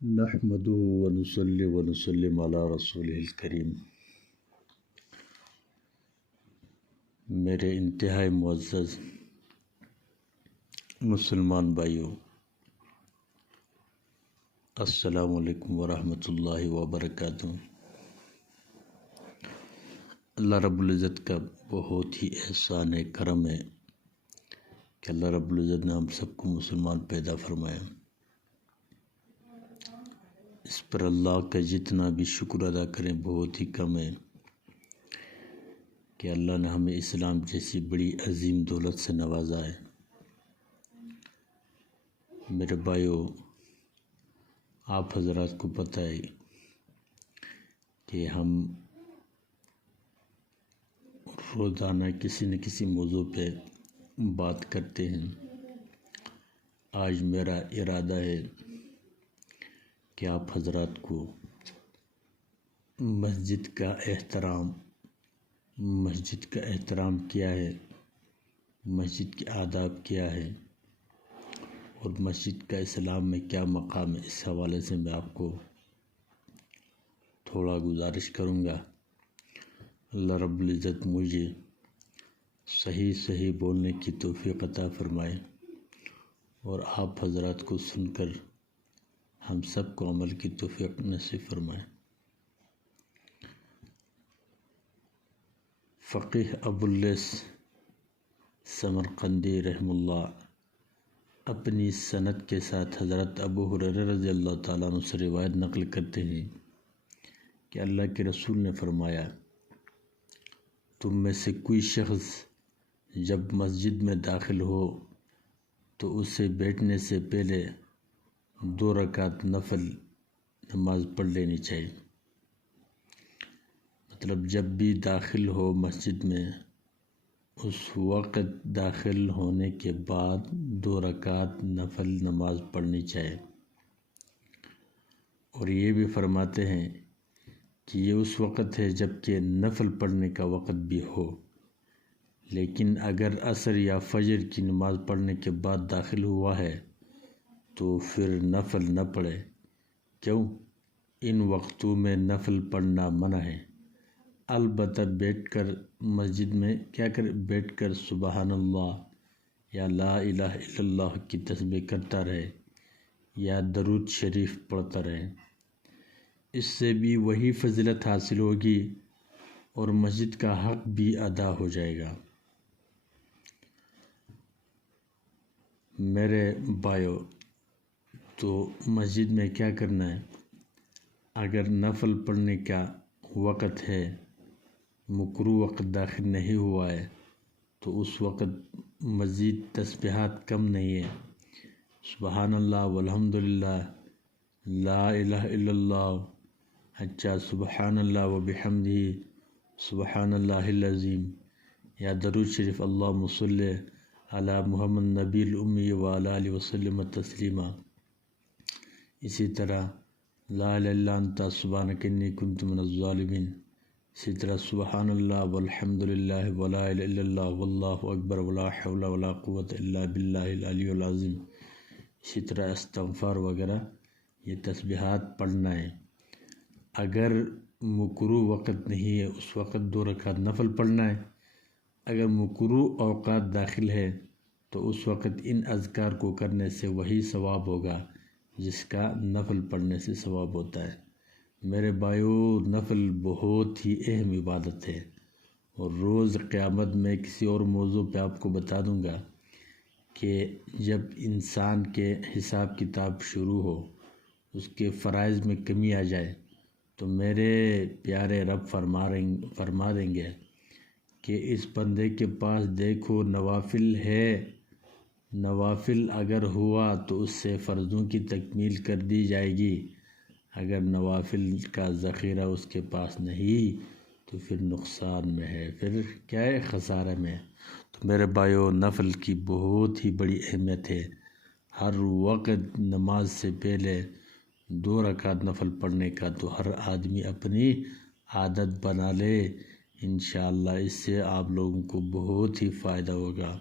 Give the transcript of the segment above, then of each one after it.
نحمده ونصلي ونسلم علی رسوله الکریم۔ میرے انتہائی معزز مسلمان بھائیوں، السلام علیکم ورحمۃ اللہ وبرکاتہ۔ اللہ رب العزت کا بہت ہی احسان ہے، کرم ہے کہ اللہ رب العزت نے ہم سب کو مسلمان پیدا فرمایا۔ اس پر اللہ کا جتنا بھی شکر ادا کریں بہت ہی کم ہے کہ اللہ نے ہمیں اسلام جیسی بڑی عظیم دولت سے نوازا ہے۔ میرے بھائیوں، آپ حضرات کو پتہ ہے کہ ہم روزانہ کسی نہ کسی موضوع پہ بات کرتے ہیں۔ آج میرا ارادہ ہے کہ آپ حضرات کو مسجد کا احترام کیا ہے، مسجد کے آداب کیا ہے اور مسجد کا اسلام میں کیا مقام ہے، اس حوالے سے میں آپ کو تھوڑا گزارش کروں گا۔ اللہ رب العزت مجھے صحیح بولنے کی توفیق عطا فرمائے اور آپ حضرات کو سن کر ہم سب کو عمل کی توفیق نصیب فرمائے۔ فقیہ ابو اللیث سمرقندی رحمہ اللہ اپنی سند کے ساتھ حضرت ابو ہریرہ رضی اللہ تعالیٰ عنہ سے روایت نقل کرتے ہیں کہ اللہ کے رسول نے فرمایا، تم میں سے کوئی شخص جب مسجد میں داخل ہو تو اسے بیٹھنے سے پہلے 2 رکعت نفل نماز پڑھ لینی چاہیے۔ مطلب جب بھی داخل ہو مسجد میں، اس وقت داخل ہونے کے بعد 2 رکعت نفل نماز پڑھنی چاہیے۔ اور یہ بھی فرماتے ہیں کہ یہ اس وقت ہے جب کہ نفل پڑھنے کا وقت بھی ہو، لیکن اگر عصر یا فجر کی نماز پڑھنے کے بعد داخل ہوا ہے تو پھر نفل نہ پڑھے۔ کیوں؟ ان وقتوں میں نفل پڑھنا منع ہے۔ البتہ بیٹھ کر مسجد میں بیٹھ کر سبحان اللہ یا لا الہ الا اللہ کی تسبیح کرتا رہے یا درود شریف پڑھتا رہے، اس سے بھی وہی فضیلت حاصل ہوگی اور مسجد کا حق بھی ادا ہو جائے گا۔ میرے بھائیو، تو مسجد میں کیا کرنا ہے؟ اگر نفل پڑھنے کا وقت ہے، مکروہ وقت داخل نہیں ہوا ہے، تو اس وقت مزید تسبیحات کم نہیں ہے۔ سبحان اللہ والحمدللہ، لا الہ الا اللہ، سبحان اللہ وبحمدہ، سبحان اللہ العظیم، یا درود شریف اللہم صلی علی محمد نبی الامی وعلی آلہ وسلم تسلیما۔ اسی طرح لا الہ الا انت سبحانک انی کنت من الظالمین۔ اسی طرح سبحان اللہ والحمدللہ ولا الہ الا اللہ واللہ اکبر ولا حول ولا قوت الا باللہ العلی العظیم۔ اسی طرح استغفار وغیرہ یہ تسبیحات پڑھنا ہے۔ اگر مکروہ وقت نہیں ہے، اس وقت 2 رکعت نفل پڑھنا ہے۔ اگر مکروہ اوقات داخل ہے تو اس وقت ان اذکار کو کرنے سے وہی ثواب ہوگا جس کا نفل پڑھنے سے ثواب ہوتا ہے۔ میرے بھائیو، نفل بہت ہی اہم عبادت ہے اور روز قیامت میں کسی اور موضوع پہ آپ کو بتا دوں گا کہ جب انسان کے حساب کتاب شروع ہو، اس کے فرائض میں کمی آ جائے تو میرے پیارے رب فرما دیں گے کہ اس بندے کے پاس دیکھو نوافل ہے، نوافل اگر ہوا تو اس سے فرضوں کی تکمیل کر دی جائے گی، اگر نوافل کا ذخیرہ اس کے پاس نہیں تو پھر نقصان میں ہے، پھر کیا ہے؟ خسارے میں۔ تو میرے بھائیو، نفل کی بہت ہی بڑی اہمیت ہے۔ ہر وقت نماز سے پہلے 2 رکعت نفل پڑھنے کا تو ہر آدمی اپنی عادت بنا لے، انشاءاللہ اس سے آپ لوگوں کو بہت ہی فائدہ ہوگا۔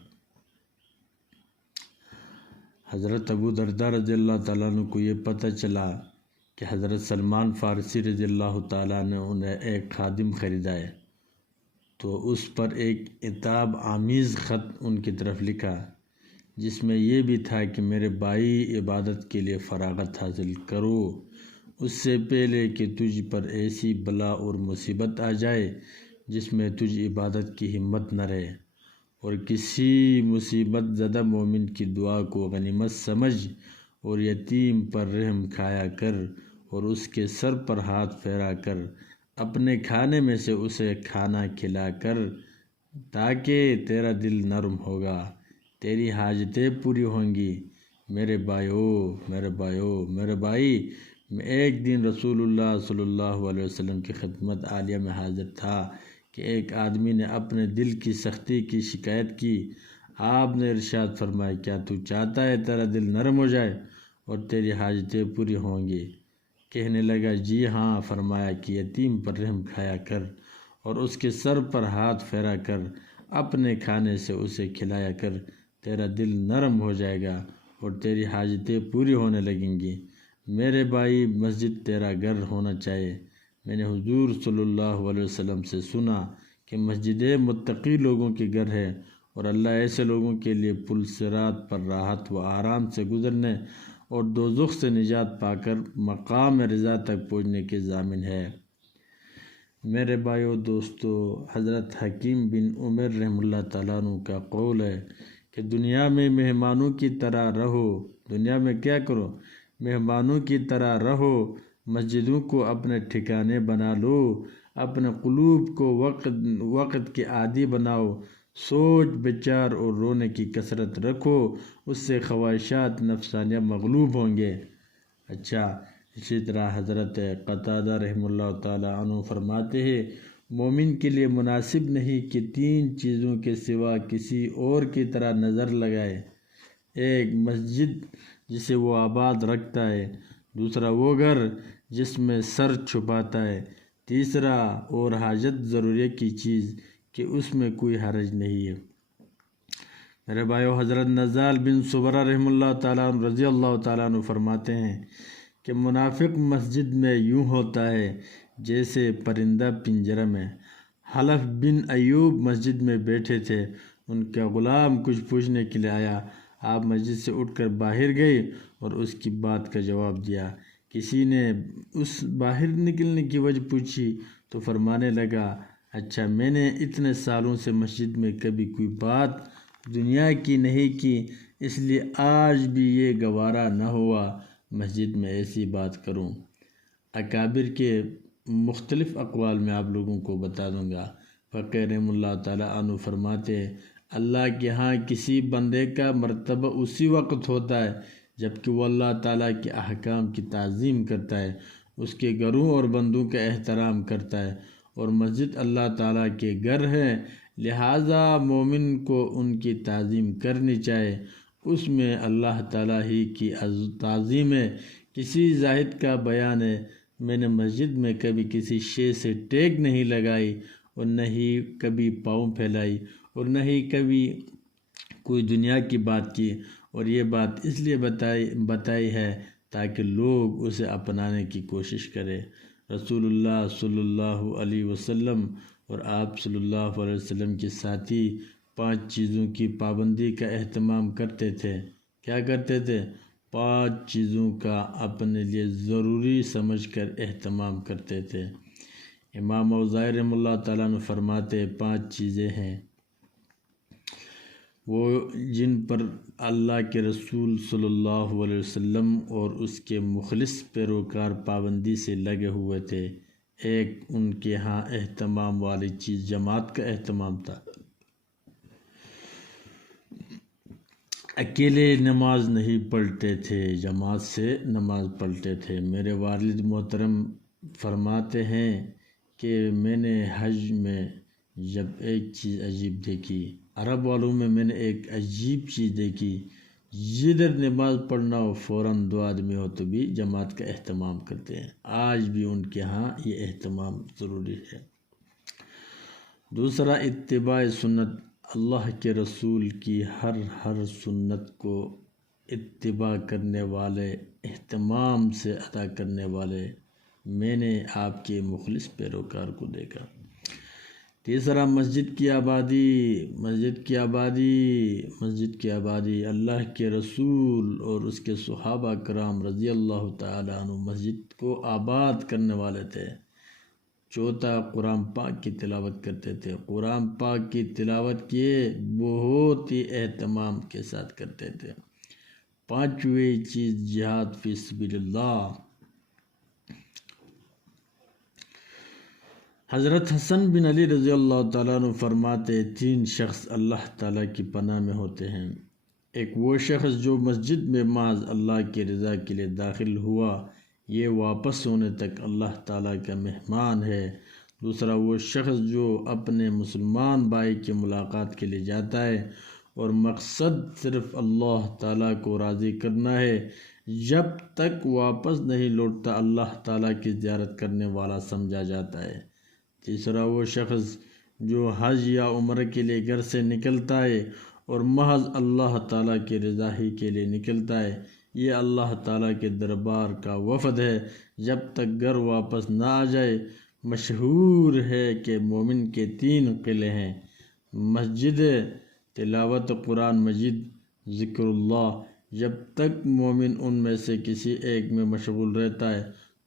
حضرت ابو درداء رضی اللہ تعالیٰ عنہ کو یہ پتہ چلا کہ حضرت سلمان فارسی رضی اللہ تعالیٰ نے انہیں ایک خادم خریدا ہے، تو اس پر ایک عتاب آمیز خط ان کی طرف لکھا، جس میں یہ بھی تھا کہ میرے بھائی عبادت کے لیے فراغت حاصل کرو، اس سے پہلے کہ تجھ پر ایسی بلا اور مصیبت آ جائے جس میں تجھ عبادت کی ہمت نہ رہے، اور کسی مصیبت زدہ مومن کی دعا کو غنیمت سمجھ اور یتیم پر رحم کھایا کر اور اس کے سر پر ہاتھ پھیرا کر اپنے کھانے میں سے اسے کھانا کھلا کر، تاکہ تیرا دل نرم ہوگا، تیری حاجتیں پوری ہوں گی۔ میرے بھائی، میں ایک دن رسول اللہ صلی اللہ علیہ وسلم کی خدمت عالیہ میں حاضر تھا کہ ایک آدمی نے اپنے دل کی سختی کی شکایت کی۔ آپ نے ارشاد فرمایا، کیا تو چاہتا ہے تیرا دل نرم ہو جائے اور تیری حاجتیں پوری ہوں گی؟ کہنے لگا، جی ہاں۔ فرمایا کہ یتیم پر رحم کھایا کر اور اس کے سر پر ہاتھ پھیرا کر اپنے کھانے سے اسے کھلایا کر، تیرا دل نرم ہو جائے گا اور تیری حاجتیں پوری ہونے لگیں گی۔ میرے بھائی، مسجد تیرا گھر ہونا چاہیے۔ میں نے حضور صلی اللہ علیہ وسلم سے سنا کہ مسجدیں متقی لوگوں کے گھر ہے، اور اللہ ایسے لوگوں کے لیے پل صراط پر راحت و آرام سے گزرنے اور دوزخ سے نجات پا کر مقام رضا تک پہنچنے کے ضامن ہے۔ میرے بھائیو دوستو، حضرت حکیم بن عمر رحمہ اللہ تعالیٰ عنہ کا قول ہے کہ دنیا میں مہمانوں کی طرح رہو۔ دنیا میں کیا کرو؟ مہمانوں کی طرح رہو، مسجدوں کو اپنے ٹھکانے بنا لو، اپنے قلوب کو وقت کے عادی بناؤ، سوچ بچار اور رونے کی کثرت رکھو، اس سے خواہشات نفسانیہ مغلوب ہوں گے۔ اچھا، اسی طرح حضرت قتادہ رحمہ اللہ تعالیٰ عنہ فرماتے ہیں، مومن کے لیے مناسب نہیں کہ 3 چیزوں کے سوا کسی اور کی طرح نظر لگائے: ایک، مسجد جسے وہ آباد رکھتا ہے، دوسرا وہ گھر جس میں سر چھپاتا ہے، تیسرا اور حاجت ضرورت کی چیز کہ اس میں کوئی حرج نہیں ہے۔ میرے بھائیو، حضرت نزال بن صبرہ رحمہ اللہ تعالیٰ عنہ رضی اللہ تعالیٰ عنہ فرماتے ہیں کہ منافق مسجد میں یوں ہوتا ہے جیسے پرندہ پنجرے میں۔ حلف بن ایوب مسجد میں بیٹھے تھے، ان کا غلام کچھ پوچھنے کے لیے آیا، آپ مسجد سے اٹھ کر باہر گئے اور اس کی بات کا جواب دیا۔ کسی نے اس باہر نکلنے کی وجہ پوچھی تو فرمانے لگا، اچھا، میں نے اتنے سالوں سے مسجد میں کبھی کوئی بات دنیا کی نہیں کی، اس لیے آج بھی یہ گوارا نہ ہوا مسجد میں ایسی بات کروں۔ اکابر کے مختلف اقوال میں آپ لوگوں کو بتا دوں گا۔ فقیر رحمہ اللہ تعالیٰ عنہ فرماتے ہیں، اللہ کے ہاں کسی بندے کا مرتبہ اسی وقت ہوتا ہے جب کہ وہ اللہ تعالیٰ کے احکام کی تعظیم کرتا ہے، اس کے گھروں اور بندوں کا احترام کرتا ہے، اور مسجد اللہ تعالیٰ کے گھر ہے، لہٰذا مومن کو ان کی تعظیم کرنی چاہیے۔ اس میں اللہ تعالیٰ ہی کی تعظیم ہے۔ کسی زاہد کا بیان ہے، میں نے مسجد میں کبھی کسی شے سے ٹیک نہیں لگائی اور نہ ہی کبھی پاؤں پھیلائی اور نہ ہی کبھی کوئی دنیا کی بات کی، اور یہ بات اس لیے بتائی ہے تاکہ لوگ اسے اپنانے کی کوشش کریں۔ رسول اللہ صلی اللہ علیہ وسلم اور آپ صلی اللہ علیہ وسلم کے ساتھی 5 چیزوں کی پابندی کا اہتمام کرتے تھے۔ کیا کرتے تھے؟ 5 چیزوں کا اپنے لیے ضروری سمجھ کر اہتمام کرتے تھے۔ امام اوزاعی رحمہ اللہ تعالیٰ نے فرماتے 5 چیزیں ہیں وہ جن پر اللہ کے رسول صلی اللہ علیہ وسلم اور اس کے مخلص پیروکار پابندی سے لگے ہوئے تھے۔ ایک، ان کے ہاں اہتمام والی چیز جماعت کا اہتمام تھا۔ اکیلے نماز نہیں پڑھتے تھے، جماعت سے نماز پڑھتے تھے۔ میرے والد محترم فرماتے ہیں کہ میں نے حج میں جب ایک چیز عجیب دیکھی، عرب والوں میں نے ایک عجیب چیز دیکھی، جدھر نماز پڑھنا ہو فوراً 2 آدمی ہو تو بھی جماعت کا اہتمام کرتے ہیں۔ آج بھی ان کے ہاں یہ اہتمام ضروری ہے۔ دوسرا، اتباع سنت، اللہ کے رسول کی ہر سنت کو اتباع کرنے والے، اہتمام سے ادا کرنے والے میں نے آپ کے مخلص پیروکار کو دیکھا۔ تیسرا، مسجد کی آبادی اللہ کے رسول اور اس کے صحابہ کرام رضی اللہ تعالیٰ عنہ مسجد کو آباد کرنے والے تھے۔ چوتھا، قرآن پاک کی تلاوت کرتے تھے۔ قرآن پاک کی تلاوت کیے بہت ہی اہتمام کے ساتھ کرتے تھے۔ پانچویں چیز، جہاد فی سبیل اللہ۔ حضرت حسن بن علی رضی اللہ تعالیٰ عنہ فرماتے، 3 شخص اللہ تعالیٰ کی پناہ میں ہوتے ہیں۔ ایک وہ شخص جو مسجد میں محض اللہ کی رضا کے لیے داخل ہوا، یہ واپس ہونے تک اللہ تعالیٰ کا مہمان ہے۔ دوسرا، وہ شخص جو اپنے مسلمان بھائی کی ملاقات کے لیے جاتا ہے اور مقصد صرف اللہ تعالیٰ کو راضی کرنا ہے، جب تک واپس نہیں لوٹتا اللہ تعالیٰ کی زیارت کرنے والا سمجھا جاتا ہے۔ تیسرا، وہ شخص جو حج یا عمرہ کے لیے گھر سے نکلتا ہے اور محض اللہ تعالیٰ کی رضا ہی کے لیے نکلتا ہے، یہ اللہ تعالیٰ کے دربار کا وفد ہے جب تک گھر واپس نہ آ جائے۔ مشہور ہے کہ مومن کے 3 قلعے ہیں: مسجد، تلاوت قرآن مجید، ذکر اللہ۔ جب تک مومن ان میں سے کسی ایک میں مشغول رہتا ہے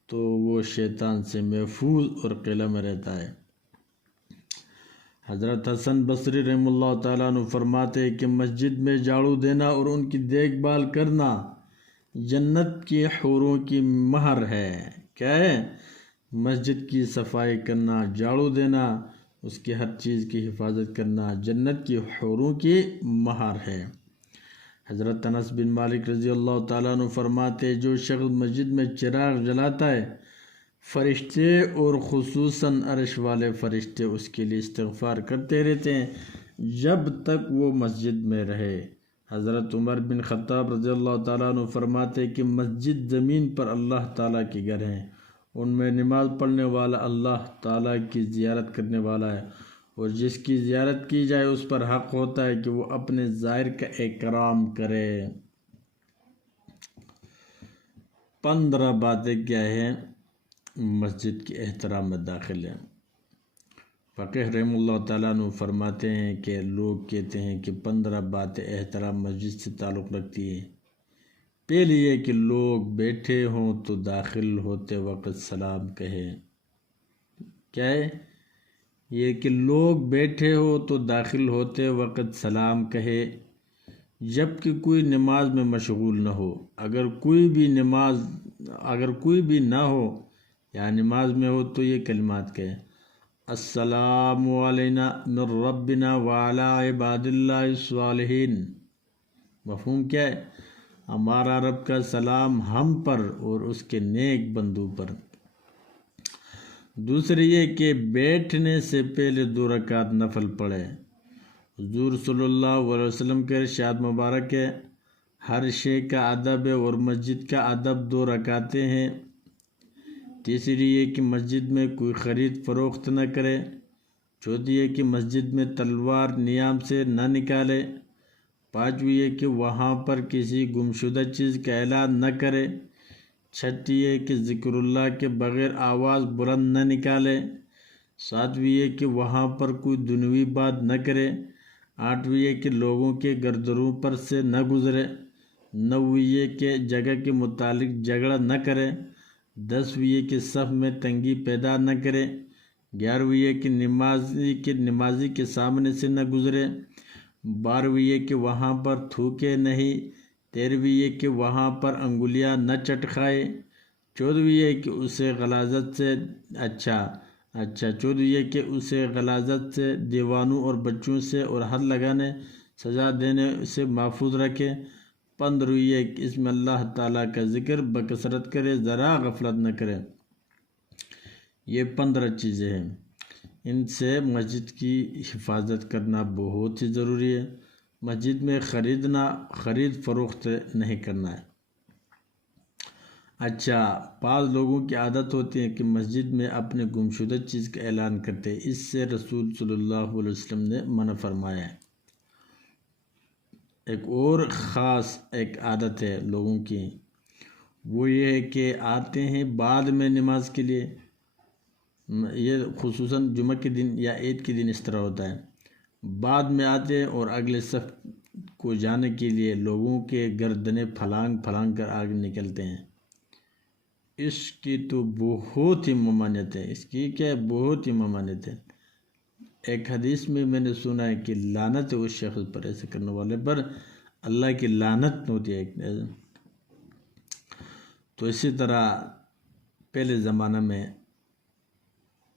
تو وہ شیطان سے محفوظ اور قلعہ میں رہتا ہے۔ حضرت حسن بصری رحمہ اللہ تعالیٰ عنہ فرماتے ہیں کہ مسجد میں جھاڑو دینا اور ان کی دیکھ بھال کرنا جنت کی حوروں کی مہر ہے۔ کیا ہے؟ مسجد کی صفائی کرنا، جھاڑو دینا، اس کی ہر چیز کی حفاظت کرنا جنت کی حوروں کی مہر ہے۔ حضرت انس بن مالک رضی اللہ تعالیٰ عنہ فرماتے، جو شخص مسجد میں چراغ جلاتا ہے، فرشتے اور خصوصاً عرش والے فرشتے اس کے لیے استغفار کرتے رہتے ہیں جب تک وہ مسجد میں رہے۔ حضرت عمر بن خطاب رضی اللہ تعالیٰ عنہ فرماتے کہ مسجد زمین پر اللہ تعالیٰ کے گھر ہیں، ان میں نماز پڑھنے والا اللہ تعالیٰ کی زیارت کرنے والا ہے، اور جس کی زیارت کی جائے اس پر حق ہوتا ہے کہ وہ اپنے زائر کا اکرام کرے۔ 15 باتیں کیا ہیں مسجد کے احترام میں داخل ہیں۔ فقہ رحمہ اللہ تعالیٰ عنہ فرماتے ہیں کہ لوگ کہتے ہیں کہ 15 باتیں احترام مسجد سے تعلق رکھتی ہیں۔ پہلی یہ کہ لوگ بیٹھے ہوں تو داخل ہوتے وقت سلام کہیں۔ کیا ہے؟ یہ کہ لوگ بیٹھے ہو تو داخل ہوتے وقت سلام کہے، جب کہ کوئی نماز میں مشغول نہ ہو۔ اگر کوئی بھی نہ ہو یا نماز میں ہو تو یہ کلمات کہے: السلام علینا من ربنا وعلی عباد اللہ الصالحین۔ مفہوم کیا ہے؟ ہمارا رب کا سلام ہم پر اور اس کے نیک بندوں پر۔ دوسری یہ کہ بیٹھنے سے پہلے 2 رکعت نفل پڑھے۔ حضور صلی اللہ علیہ وسلم کے ارشاد مبارک ہے، ہر شے کا ادب ہے اور مسجد کا ادب 2 رکعتیں ہیں۔ تیسری یہ کہ مسجد میں کوئی خرید فروخت نہ کرے۔ چوتھی یہ کہ مسجد میں تلوار نیام سے نہ نکالے۔ پانچویں یہ کہ وہاں پر کسی گمشدہ چیز کا اعلان نہ کرے۔ چھٹی یہ کہ ذکر اللہ کے بغیر آواز بلند نہ نکالے۔ ساتویں یہ کہ وہاں پر کوئی دنیوی بات نہ کرے۔ آٹھویں یہ کہ لوگوں کے گردروں پر سے نہ گزرے۔ نویں یہ کہ جگہ کے متعلق جھگڑا نہ کرے۔ 10ویں یہ کہ صف میں تنگی پیدا نہ کرے۔ 11ویں یہ کہ نمازی کے سامنے سے نہ گزرے۔ 12ویں یہ کہ وہاں پر تھوکے نہیں۔ 13ویں یہ کہ وہاں پر انگلیاں نہ چٹکھائے۔ 14ویں یہ کہ اسے غلاظت سے دیوانوں اور بچوں سے اور حد لگانے سزا دینے سے محفوظ رکھے۔ 15ویں یہ کہ اس میں اللہ تعالیٰ کا ذکر بکثرت کرے، ذرا غفلت نہ کرے۔ یہ 15 چیزیں ہیں، ان سے مسجد کی حفاظت کرنا بہت ہی ضروری ہے۔ مسجد میں خرید فروخت نہیں کرنا ہے۔ اچھا، بعض لوگوں کی عادت ہوتی ہے کہ مسجد میں اپنے گمشدہ چیز کا اعلان کرتے ہیں، اس سے رسول صلی اللہ علیہ وسلم نے منع فرمایا ہے۔ ایک اور خاص ایک عادت ہے لوگوں کی، وہ یہ ہے کہ آتے ہیں بعد میں نماز کے لیے، یہ خصوصاً جمعہ کے دن یا عید کے دن اس طرح ہوتا ہے، بعد میں آتے ہیں اور اگلے صف کو جانے کے لیے لوگوں کے گردنیں پھلانگ پھلانگ کر آگے نکلتے ہیں۔ اس کی تو بہت ہی ممانعت ہے، اس کی کیا ہے، بہت ہی ممانعت ہے۔ ایک حدیث میں نے سنا ہے کہ لعنت ہے اس شخص پر، ایسے کرنے والے پر اللہ کی لعنت ہوتی ہے۔ تو اسی طرح پہلے زمانہ میں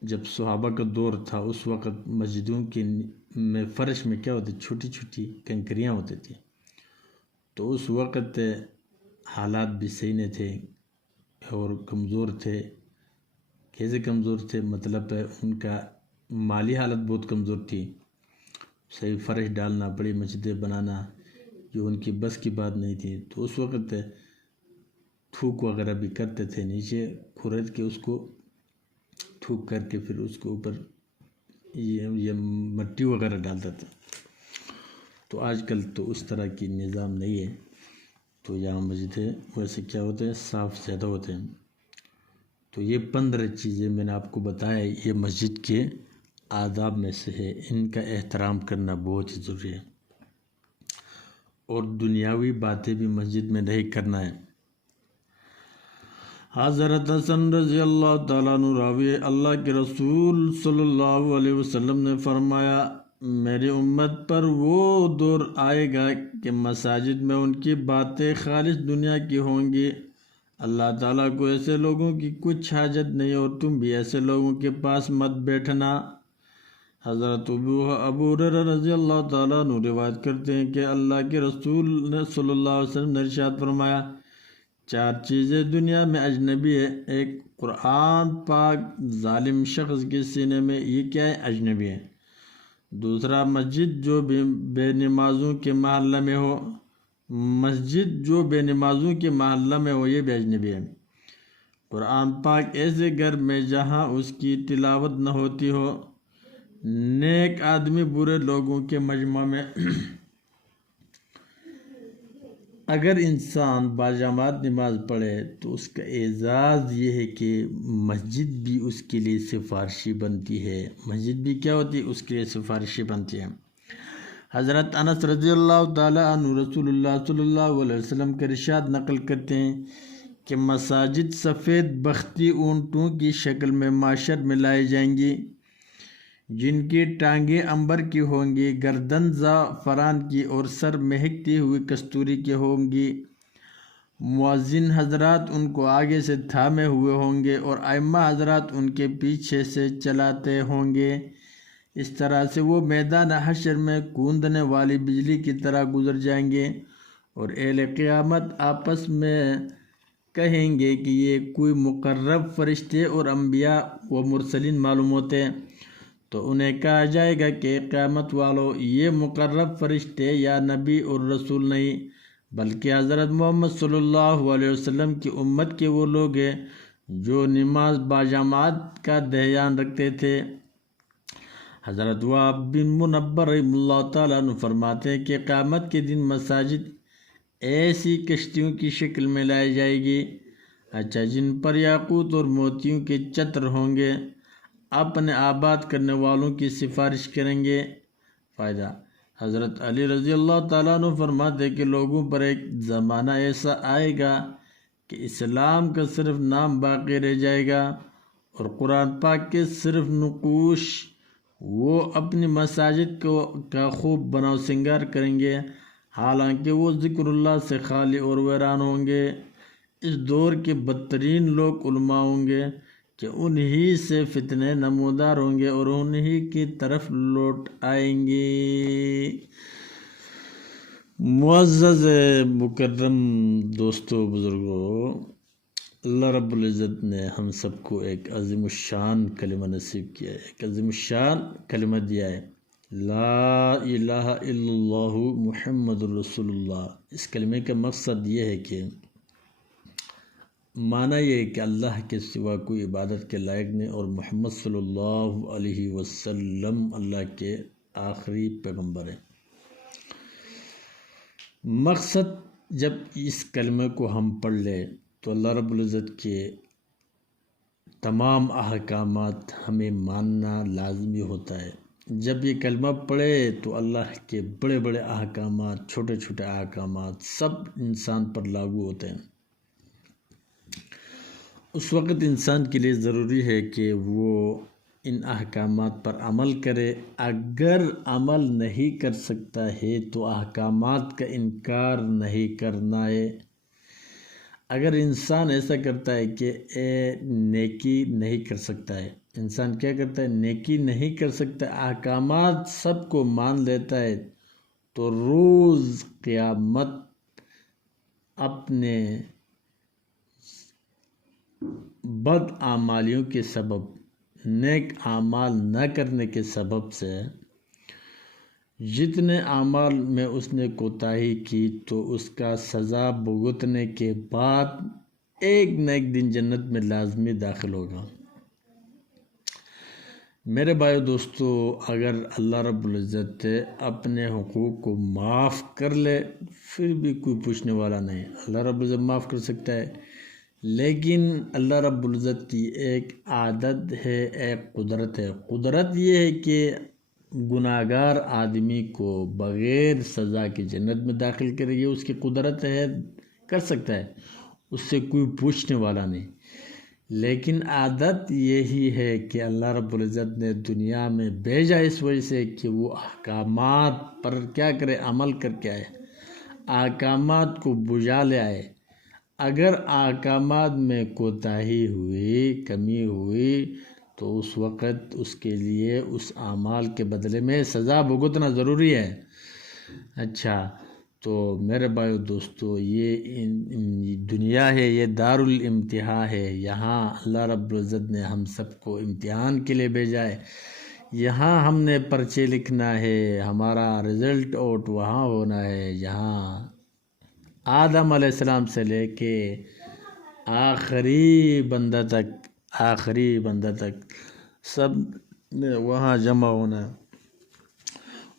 جب صحابہ کا دور تھا، اس وقت مسجدوں کی میں فرش میں کیا ہوتی، چھوٹی چھوٹی کنکریاں ہوتی تھیں، تو اس وقت حالات بھی صحیح نہیں تھے اور کمزور تھے۔ کیسے کمزور تھے، مطلب ان کا مالی حالت بہت کمزور تھی، صحیح فرش ڈالنا، بڑی مسجدیں بنانا جو ان کی بس کی بات نہیں تھی۔ تو اس وقت تھوک وغیرہ بھی کرتے تھے، نیچے کھرید کے اس کو تھوک کر کے پھر اس کے اوپر یہ مٹی وغیرہ ڈالتا تھا۔ تو آج کل تو اس طرح کی نظام نہیں ہے، تو یہاں مسجدیں ویسے کیا ہوتے ہیں، صاف زیادہ ہوتے ہیں۔ تو یہ 15 چیزیں میں نے آپ کو بتایا، یہ مسجد کے آداب میں سے ہے، ان کا احترام کرنا بہت ہی ضروری ہے، اور دنیاوی باتیں بھی مسجد میں نہیں کرنا ہے۔ حضرت حسن رضی اللہ تعالیٰ عنہ راوی، اللہ کے رسول صلی اللہ علیہ وسلم نے فرمایا، میری امت پر وہ دور آئے گا کہ مساجد میں ان کی باتیں خالص دنیا کی ہوں گی۔ اللہ تعالیٰ کو ایسے لوگوں کی کچھ حاجت نہیں، اور تم بھی ایسے لوگوں کے پاس مت بیٹھنا۔ حضرت ابو ہریرہ رضی اللہ تعالیٰ عنہ روایت کرتے ہیں کہ اللہ کے رسول نے صلی اللہ علیہ وسلم نے ارشاد فرمایا، 4 چیزیں دنیا میں اجنبی ہے۔ ایک، قرآن پاک ظالم شخص کے سینے میں، یہ کیا ہے، اجنبی ہے۔ دوسرا، مسجد جو بے نمازوں کے محلہ میں ہو، مسجد جو بے نمازوں کے محلہ میں ہو، یہ بھی اجنبی ہے۔ قرآن پاک ایسے گھر میں جہاں اس کی تلاوت نہ ہوتی ہو۔ نیک آدمی برے لوگوں کے مجمع میں اگر انسان باجماعت نماز پڑھے تو اس کا اعزاز یہ ہے کہ مسجد بھی اس کے لیے سفارشی بنتی ہے، مسجد بھی کیا ہوتی ہے، اس کے لیے سفارشی بنتی ہے۔ حضرت انس رضی اللہ تعالیٰ عنہ رسول اللہ صلی اللہ علیہ وسلم کے ارشاد نقل کرتے ہیں کہ مساجد سفید بختی اونٹوں کی شکل میں معاشر میں لائی جائیں گی، جن کی ٹانگیں عنبر کی ہوں گی، گردن زعفران کی اور سر مہکتی ہوئی کستوری کی ہوں گی۔ مؤذن حضرات ان کو آگے سے تھامے ہوئے ہوں گے اور ائمہ حضرات ان کے پیچھے سے چلاتے ہوں گے۔ اس طرح سے وہ میدان حشر میں کوندنے والی بجلی کی طرح گزر جائیں گے، اور اہل قیامت آپس میں کہیں گے کہ یہ کوئی مقرب فرشتے اور انبیاء و مرسلین معلوم ہوتے ہیں، تو انہیں کہا جائے گا کہ قیامت والو، یہ مقرب فرشتے یا نبی اور رسول نہیں، بلکہ حضرت محمد صلی اللہ علیہ وسلم کی امت کے وہ لوگ ہیں جو نماز باجماعت کا دھیان رکھتے تھے۔ حضرت وہب بن منبہ رحمہ اللہ تعالیٰ عنہ فرماتے ہیں کہ قیامت کے دن مساجد ایسی کشتیوں کی شکل میں لائی جائے گی، جن پر یاقوت اور موتیوں کے چتر ہوں گے، اپنے آباد کرنے والوں کی سفارش کریں گے۔ فائدہ، حضرت علی رضی اللہ تعالیٰ عنہ فرماتے ہیں کہ لوگوں پر ایک زمانہ ایسا آئے گا کہ اسلام کا صرف نام باقی رہ جائے گا، اور قرآن پاک کے صرف نقوش وہ اپنی مساجد کا خوب بناؤ سنگار کریں گے، حالانکہ وہ ذکر اللہ سے خالی اور ویران ہوں گے۔ اس دور کے بدترین لوگ علماء ہوں گے کہ انہی سے فتنے نمودار ہوں گے اور انہی کی طرف لوٹ آئیں گے۔ معزز مکرم دوستو، بزرگوں، اللہ رب العزت نے ہم سب کو ایک عظیم الشان کلمہ نصیب کیا ہے، ایک عظیم الشان کلمہ دیا ہے، لا الہ الا اللہ محمد رسول اللہ۔ اس کلمے کا مقصد یہ ہے کہ معنی یہ ہے کہ اللہ کے سوا کوئی عبادت کے لائق نہیں، اور محمد صلی اللہ علیہ وسلم اللہ کے آخری پیغمبر ہیں۔ مقصد جب اس کلمے کو ہم پڑھ لیں تو اللہ رب العزت کے تمام احکامات ہمیں ماننا لازمی ہوتا ہے۔ جب یہ کلمہ پڑھے تو اللہ کے بڑے بڑے احکامات، چھوٹے چھوٹے احکامات سب انسان پر لاگو ہوتے ہیں۔ اس وقت انسان کے لیے ضروری ہے کہ وہ ان احکامات پر عمل کرے۔ اگر عمل نہیں کر سکتا ہے تو احکامات کا انکار نہیں کرنا ہے۔ اگر انسان ایسا کرتا ہے کہ نیکی نہیں کر سکتا ہے، انسان کیا کرتا ہے؟ نیکی نہیں کر سکتا، احکامات سب کو مان لیتا ہے، تو روز قیامت اپنے بد اعمالیوں کے سبب، نیک اعمال نہ کرنے کے سبب سے جتنے اعمال میں اس نے کوتاہی کی تو اس کا سزا بھگتنے کے بعد ایک نہ ایک دن جنت میں لازمی داخل ہوگا۔ میرے بھائیو دوستو، اگر اللہ رب العزت اپنے حقوق کو معاف کر لے پھر بھی کوئی پوچھنے والا نہیں، اللہ رب العزت معاف کر سکتا ہے، لیکن اللہ رب العزت کی ایک عادت ہے، ایک قدرت ہے۔ قدرت یہ ہے کہ گناہگار آدمی کو بغیر سزا کی جنت میں داخل کرے گی، اس کی قدرت ہے، کر سکتا ہے، اس سے کوئی پوچھنے والا نہیں۔ لیکن عادت یہی ہے کہ اللہ رب العزت نے دنیا میں بھیجا اس وجہ سے کہ وہ احکامات پر کیا کرے؟ عمل کر کے آئے، احکامات کو بجا لے آئے۔ اگر احکامات میں کوتاہی ہوئی، کمی ہوئی، تو اس وقت اس کے لیے اس اعمال کے بدلے میں سزا بھگتنا ضروری ہے۔ اچھا، تو میرے بھائیو دوستو، یہ دنیا ہے، یہ دار الامتحان ہے۔ یہاں اللہ رب العزت نے ہم سب کو امتحان کے لیے بھیجا ہے۔ یہاں ہم نے پرچے لکھنا ہے، ہمارا رزلٹ آؤٹ وہاں ہونا ہے، جہاں آدم علیہ السلام سے لے کے آخری بندہ تک سب نے وہاں جمع ہونا ہے۔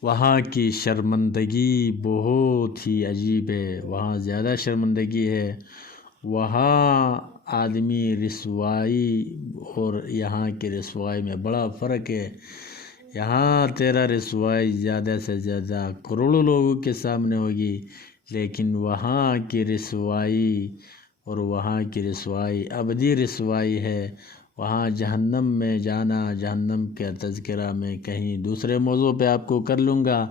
وہاں کی شرمندگی بہت ہی عجیب ہے، وہاں زیادہ شرمندگی ہے۔ وہاں آدمی رسوائی اور یہاں کی رسوائی میں بڑا فرق ہے۔ یہاں تیرا رسوائی زیادہ سے زیادہ کروڑوں لوگوں کے سامنے ہوگی، لیکن وہاں کی رسوائی اور وہاں کی رسوائی ابدی رسوائی ہے۔ وہاں جہنم میں جانا، جہنم کے تذکرہ میں کہیں دوسرے موضوع پہ آپ کو کر لوں گا۔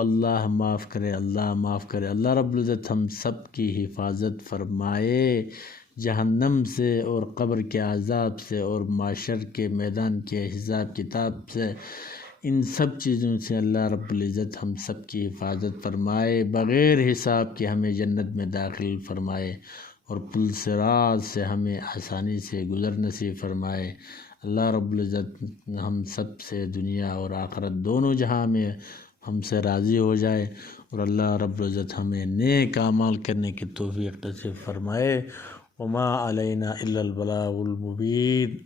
اللہ معاف کرے، اللہ معاف کرے، اللہ رب العزت ہم سب کی حفاظت فرمائے جہنم سے اور قبر کے عذاب سے اور معاشر کے میدان کے حساب کتاب سے، ان سب چیزوں سے اللہ رب العزت ہم سب کی حفاظت فرمائے، بغیر حساب کے ہمیں جنت میں داخل فرمائے اور پل صراط سے ہمیں آسانی سے گزر نصیب فرمائے۔ اللہ رب العزت ہم سب سے دنیا اور آخرت دونوں جہاں میں ہم سے راضی ہو جائے، اور اللہ رب العزت ہمیں نیک اعمال کرنے کی توفیق نصیب فرمائے۔ وما علینا الا البلاغ المبین۔